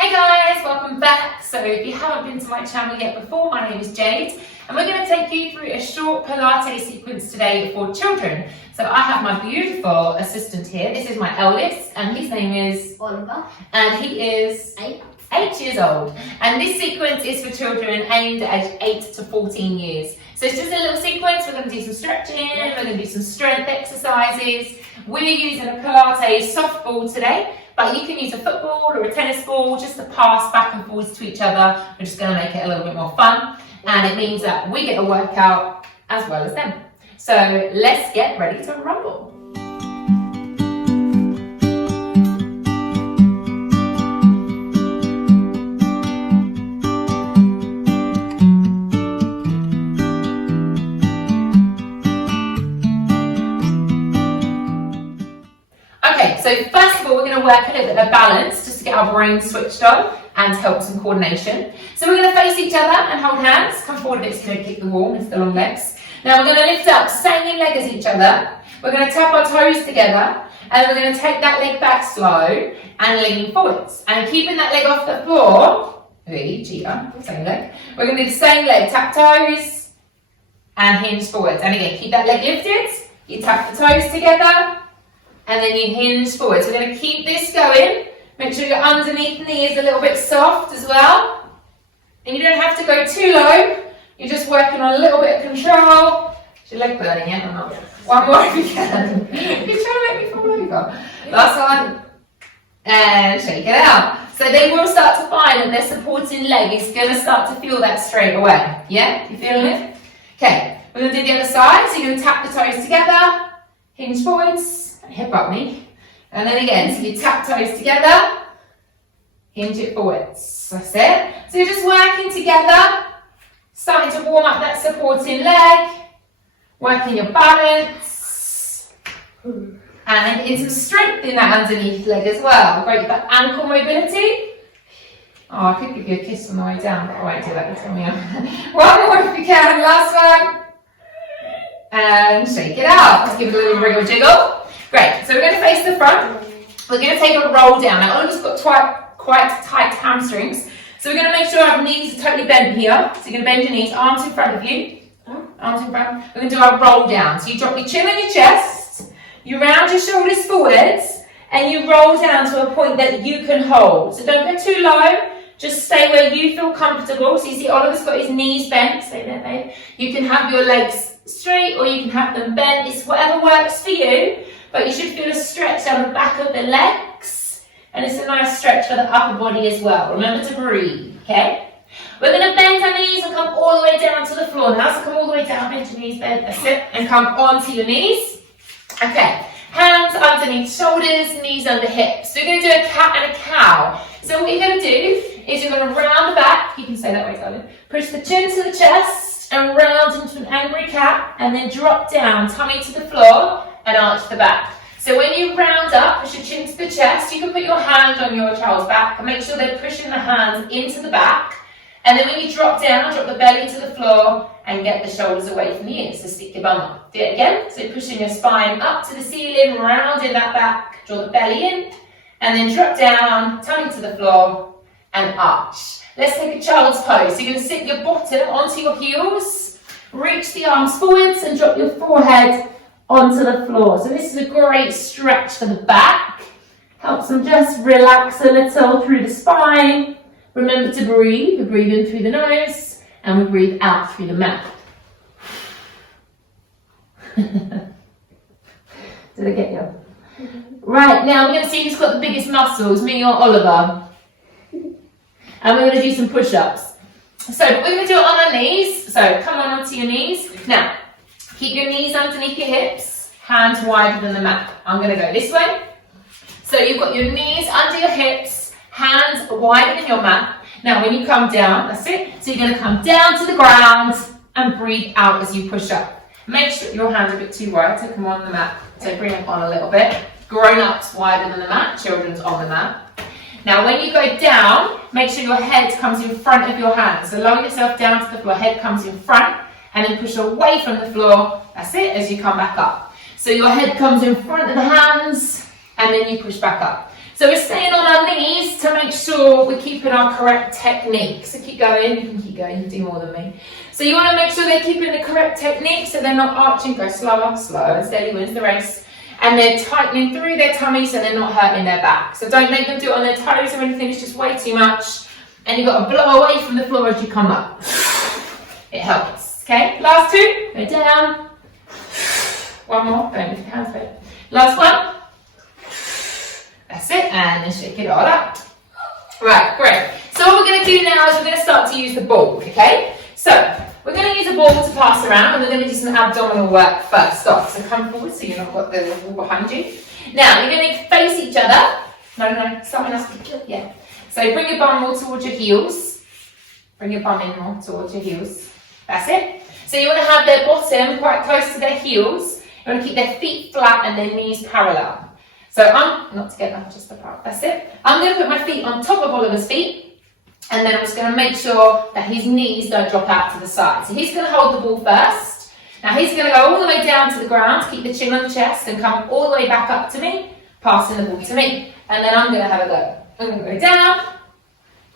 Hey guys, welcome back. So if you haven't been to my channel yet before, my name is Jade and we're going to take you through a short Pilates sequence today for children. So I have my beautiful assistant here. This is my eldest and his name is Oliver and he is 8 years old. And this sequence is for children aimed at 8 to 14 years. So it's just a little sequence. We're going to do some stretching, we're going to do some strength exercises. We're using a Pilates softball today. But you can use a football or a tennis ball just to pass back and forwards to each other. We're just going to make it a little bit more fun. And it means that we get a workout as well as them. So let's get ready to rumble. Okay, so first of all, we're going to work a little bit of balance just to get our brain switched on and help some coordination. So we're going to face each other and hold hands. Come forward a bit so you don't kick the wall with the long legs. Now we're going to lift up, same leg as each other. We're going to tap our toes together and we're going to take that leg back slow and lean forwards. And keeping that leg off the floor, same leg. We're going to do the same leg, tap toes and hinge forwards. And again, keep that leg lifted. You tap the toes together. And then you hinge forward. So we're going to keep this going. Make sure your underneath knee is a little bit soft as well. And you don't have to go too low. You're just working on a little bit of control. Is your leg burning yet or not? One more if you can. You're trying to make me fall over. Last one. And shake it out. So they will start to find that their supporting leg is going to start to feel that straight away. Yeah? You feeling it? Okay. We're going to do the other side. So you're going to tap the toes together. Hinge forwards. Hip up me, and then again, so you tap toes together, hinge it forwards, that's it. So you're just working together, starting to warm up that supporting leg, working your balance, and in some strength in that underneath leg as well. Great for ankle mobility. Oh, I could give you a kiss on the way down, but I won't do that, tell me off. One more if you can, last one, and shake it out. Let's give it a little wriggle jiggle. Great, so we're going to face the front. We're going to take a roll down. Now, Oliver's got quite tight hamstrings. So we're going to make sure our knees are totally bent here. So you're going to bend your knees, arms in front of you. Arms in front. We're going to do our roll down. So you drop your chin on your chest, you round your shoulders forwards, and you roll down to a point that you can hold. So don't go too low. Just stay where you feel comfortable. So you see Oliver's got his knees bent. Stay there, babe. You can have your legs straight or you can have them bent. It's whatever works for you. But you should feel a stretch down the back of the legs. And it's a nice stretch for the upper body as well. Remember to breathe, okay? We're going to bend our knees and come all the way down to the floor now. So come all the way down, bend your knees, bend, that's it. And come onto your knees. Okay, hands underneath shoulders, knees under hips. So we're going to do a cat and a cow. So what you're going to do is you're going to round the back. You can say that way, darling. Push the chin to the chest and round into an angry cat. And then drop down, tummy to the floor. And arch the back. So when you round up, push your chin to the chest, you can put your hand on your child's back and make sure they're pushing the hands into the back. And then when you drop down, drop the belly to the floor and get the shoulders away from the ears. So stick your bum up. Do it again. So pushing your spine up to the ceiling, rounding that back, draw the belly in, and then drop down, tummy to the floor and arch. Let's take a child's pose. So you're going to sit your bottom onto your heels, reach the arms forwards and drop your forehead onto the floor. So this is a great stretch for the back. Helps them just relax a little through the spine. Remember to breathe. We breathe in through the nose and we breathe out through the mouth. Did I get you? Right, now we're going to see who's got the biggest muscles, me or Oliver. And we're going to do some push-ups. So we're going to do it on our knees. So come on onto your knees. Now, keep your knees underneath your hips, hands wider than the mat. I'm going to go this way. So you've got your knees under your hips, hands wider than your mat. Now when you come down, that's it. So you're going to come down to the ground and breathe out as you push up. Make sure your hands are a bit too wide, so come on the mat. So bring them on a little bit. Grown-ups wider than the mat, children's on the mat. Now when you go down, make sure your head comes in front of your hands. So lower yourself down to the floor, head comes in front. And then push away from the floor, that's it, as you come back up. So your head comes in front of the hands, and then you push back up. So we're staying on our knees to make sure sure we're keeping our correct technique. So keep going, you can do more than me. So you want to make sure they're keeping the correct technique so they're not arching, go slower, slow and steady wins the race. And they're tightening through their tummy so they're not hurting their back. So don't make them do it on their toes or anything, it's just way too much. And you've got to blow away from the floor as you come up. It helps, okay? Last two, go down. One more, don't lift your hands, babe. Last one. That's it, and then shake it all up. Right, great. So what we're going to do now is we're going to start to use the ball, okay? So we're going to use a ball to pass around, and we're going to do some abdominal work first off. So come forward so you've not got the wall behind you. Now, you're going to face each other. No, someone else. Yeah. So bring your bum more towards your heels. Bring your bum in more towards your heels. That's it. So you want to have their bottom quite close to their heels. You want to keep their feet flat and their knees parallel. So I'm, not together, just apart, that's it. I'm going to put my feet on top of Oliver's feet, and then I'm just going to make sure that his knees don't drop out to the side. So he's going to hold the ball first. Now he's going to go all the way down to the ground, keep the chin on the chest, and come all the way back up to me, passing the ball to me. And then I'm going to have a go. I'm going to go down,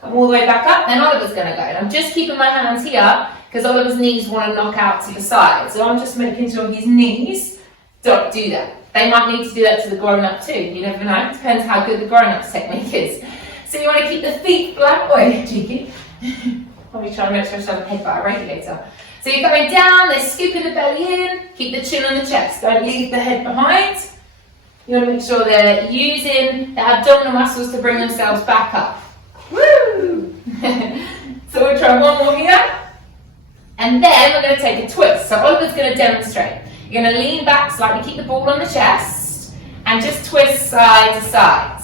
come all the way back up, then Oliver's going to go. And I'm just keeping my hands here, because Oliver's knees want to knock out to the side. So I'm just making sure his knees don't do that. They might need to do that to the grown-up too. You never know. It depends how good the grown-up's technique is. So you want to keep the feet flat. Oi, cheeky. Probably trying to make sure I have a head butt regulator. So you're coming down, they're scooping the belly in. Keep the chin on the chest. Don't leave the head behind. You want to make sure they're using the abdominal muscles to bring themselves back up. Woo! So we'll try one more here. And then we're going to take a twist. So Oliver's going to demonstrate. You're going to lean back slightly, keep the ball on the chest, and just twist side to side.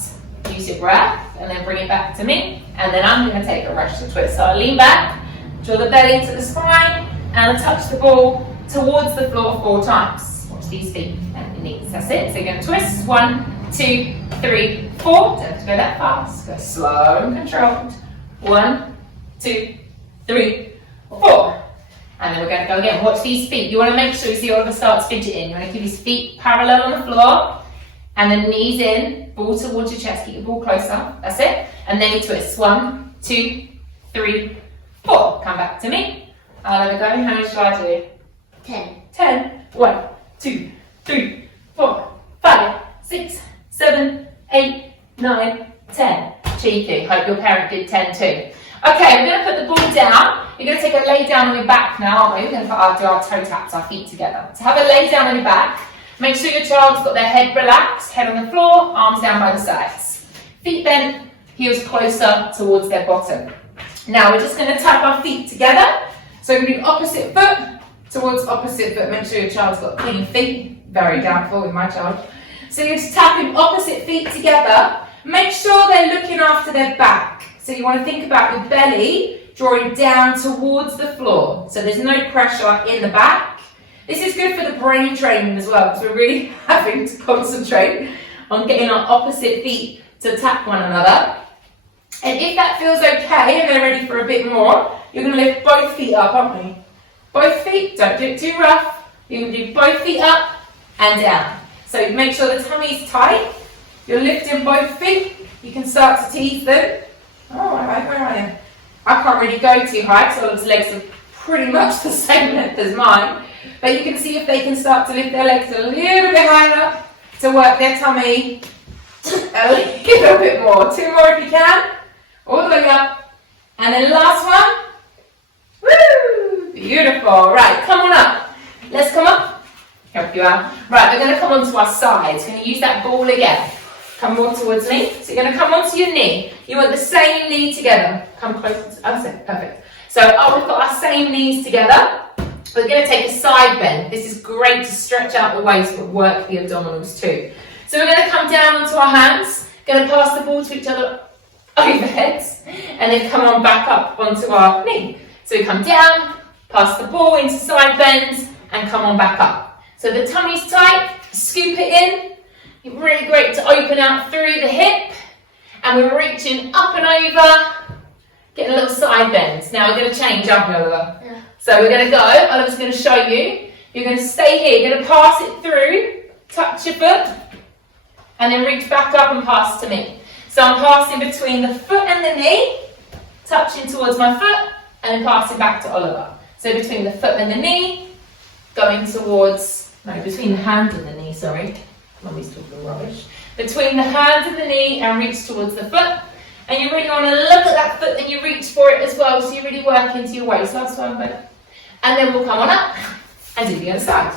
Use your breath, and then bring it back to me, and then I'm going to take a Russian twist. So I lean back, draw the belly to the spine, and I touch the ball towards the floor 4 times. Watch these feet and the knees. That's it. So you're going to twist. 1, 2, 3, 4. Don't have to go that fast. Go slow and controlled. 1, 2, 3, 4. And then we're going to go again. Watch these feet. You want to make sure you see Oliver starts fidgeting. You want to keep his feet parallel on the floor. And then knees in. Ball towards your chest. Keep your ball closer. That's it. And then you twist. 1, 2, 3, 4. Come back to me. I'll let it go. How many shall I do? 10. 10. 1, 2, 3, 4, 5, 6, 7, 8, 9, 10. Cheeky. Hope your parent did 10 too. Okay, we're going to put the ball down. You're going to take a lay down on your back now, aren't we? We're going to do our toe taps, our feet together. So have a lay down on your back. Make sure your child's got their head relaxed, head on the floor, arms down by the sides. Feet bent, heels closer towards their bottom. Now we're just going to tap our feet together. So we're going to do opposite foot towards opposite foot. Make sure your child's got clean feet. Very doubtful with my child. So you're just tapping opposite feet together. Make sure they're looking after their back. So you want to think about your belly drawing down towards the floor. So there's no pressure in the back. This is good for the brain training as well, because we're really having to concentrate on getting our opposite feet to tap one another. And if that feels okay and they're ready for a bit more, you're going to lift both feet up, aren't we? Both feet, don't do it too rough. You're going to do both feet up and down. So make sure the tummy's tight. You're lifting both feet. You can start to tease them. Oh, where are you? I can't really go too high because Oliver's legs are pretty much the same length as mine. But you can see if they can start to lift their legs a little bit higher to work their tummy a little bit more. 2 more if you can. All the way up. And then last one. Woo! Beautiful. Right, come on up. Let's come up. Help you out. Right, we're going to come onto our sides. We're going to use that ball again. Come more towards me. So you're going to come onto your knee. You want the same knee together. Come closer to us. Perfect. So we've got our same knees together. We're going to take a side bend. This is great to stretch out the waist but work the abdominals too. So we're going to come down onto our hands. Going to pass the ball to each other overhead. And then come on back up onto our knee. So we come down, pass the ball into side bends and come on back up. So the tummy's tight. Scoop it in. Really great to open out through the hip, and we're reaching up and over, getting a little side bend. Now we're going to change, aren't we, Oliver? Yeah. So we're going to go, Oliver's going to show you. You're going to stay here, you're going to pass it through, touch your foot, and then reach back up and pass to me. So So I'm passing between the foot and the knee, touching towards my foot, and then passing back to Oliver. So between the foot and the knee, going towards, no, between the hand and the knee, sorry. Mummy's talking rubbish. Between the hand and the knee and reach towards the foot. And you really want to look at that foot and you reach for it as well, so you really work into your waist. Last one, but. And then we'll come on up and do the other side.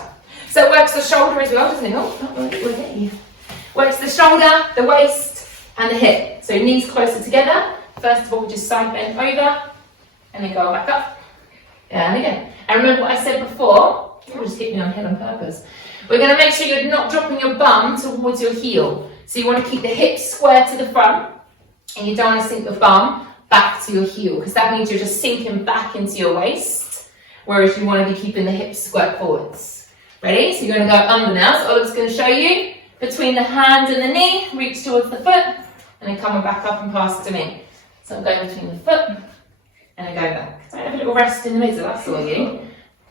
So it works the shoulder as well, doesn't it? Oh, not really, we're getting you. Works the shoulder, the waist, and the hip. So knees closer together. First of all, just side bend over, and then go back up. And again. And remember what I said before, you just hit me on the head on purpose. We're going to make sure you're not dropping your bum towards your heel. So you want to keep the hips square to the front, and you don't want to sink the bum back to your heel, because that means you're just sinking back into your waist, whereas you want to be keeping the hips square forwards. Ready? So you're going to go under now. So Oliver's going to show you. Between the hand and the knee, reach towards the foot, and then coming back up and pass to me. So I'm going between the foot, and I go back. Don't have a little rest in the middle, that's all you.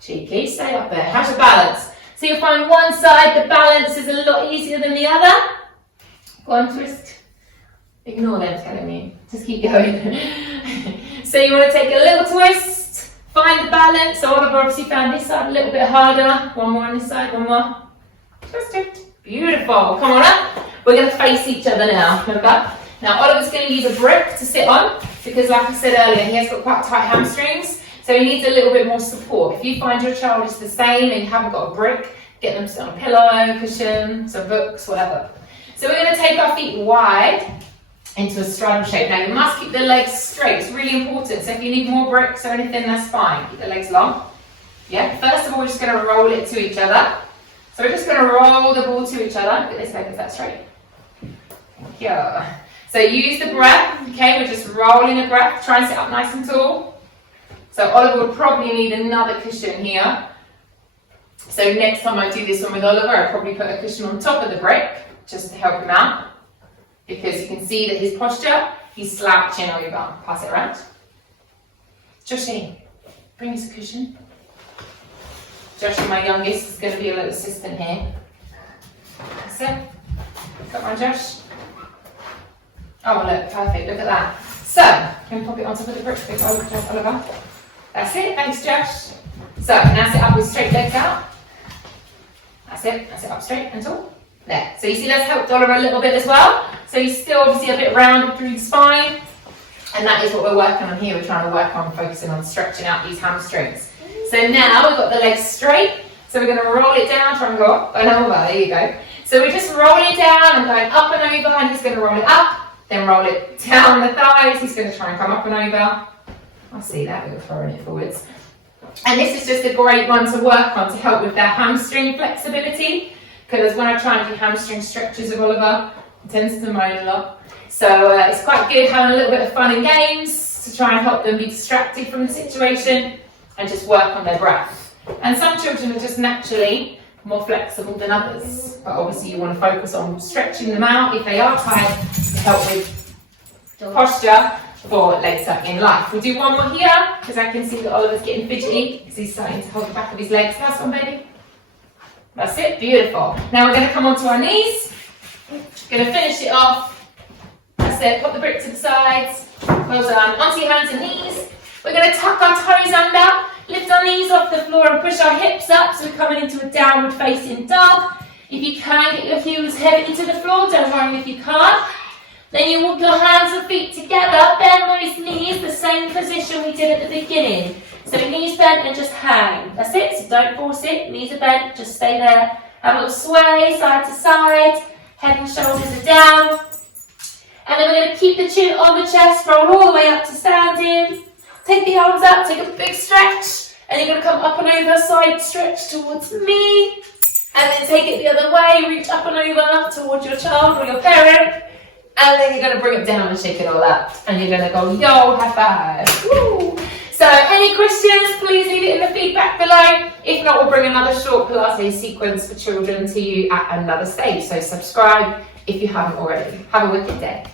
Cheeky, stay up there. How's your balance? So you'll find one side, the balance is a lot easier than the other. Go on, twist. Ignore them telling me. Just keep going. So you want to take a little twist, find the balance. So Oliver obviously found this side a little bit harder. One more on this side, one more. Twist it. Beautiful. Come on up. We're going to face each other now. Remember? Now Oliver's going to use a brick to sit on, because like I said earlier, he has got quite tight hamstrings. So he needs a little bit more support. If you find your child is the same and you haven't got a brick, get them to sit on a pillow, cushion, some books, whatever. So we're going to take our feet wide into a straddle shape. Now you must keep the legs straight. It's really important. So if you need more bricks or anything, that's fine. Keep the legs long. Yeah. First of all, we're just going to roll it to each other. So we're just going to roll the ball to each other. Look at this leg. Is that straight? Thank you. So use the breath. Okay. We're just rolling a breath. Try and sit up nice and tall. So Oliver will probably need another cushion here. So next time I do this one with Oliver, I'll probably put a cushion on top of the brick just to help him out. Because you can see that his posture, he's slouching over. Pass it around. Joshie, bring us a cushion. Joshie, my youngest, is going to be a little assistant here. That's it. Come on, Josh. Oh, look, perfect. Look at that. So, can we pop it on top of the brick? Oliver. That's it. Thanks, Josh. So, now sit up with straight legs out. That's it. Now sit up straight and tall. There. So you see that's helped Oliver a little bit as well. So he's still obviously a bit rounded through the spine. And that is what we're working on here. We're trying to work on focusing on stretching out these hamstrings. So now we've got the legs straight. So we're going to roll it down, try and go up and over. There you go. So we're just rolling it down and going up and over. And he's going to roll it up, then roll it down the thighs. He's going to try and come up and over. I see that. We're throwing it forwards. And this is just a great one to work on to help with their hamstring flexibility. Because when I try and do hamstring stretches with Oliver, he tends to moan a lot. So it's quite good having a little bit of fun and games to try and help them be distracted from the situation and just work on their breath. And some children are just naturally more flexible than others. But obviously you want to focus on stretching them out if they are tired to help with posture for later in life. We'll do one more here because I can see that Oliver's getting fidgety because he's starting to hold the back of his legs. Last one, baby. That's it, beautiful. Now we're going to come onto our knees. Going to finish it off. That's it, pop the brick to the sides. Well done. Onto your hands and knees. We're going to tuck our toes under, lift our knees off the floor and push our hips up. So we're coming into a downward facing dog. If you can, get your heels heavy into the floor. Don't worry if you can't. Then you walk your hands and feet together. Bend those knees, the same position we did at the beginning. So knees bent and just hang. That's it, so don't force it. Knees are bent, just stay there. Have a little sway, side to side. Head and shoulders are down. And then we're going to keep the chin on the chest, roll all the way up to standing. Take the arms up, take a big stretch. And you're going to come up and over, side stretch towards me. And then take it the other way, reach up and over towards your child or your parent. And then you're going to bring it down and shake it all up. And you're going to go, yo, high five. Woo. So any questions, please leave it in the feedback below. If not, we'll bring another short Pilates sequence for children to you at another stage. So subscribe if you haven't already. Have a wicked day.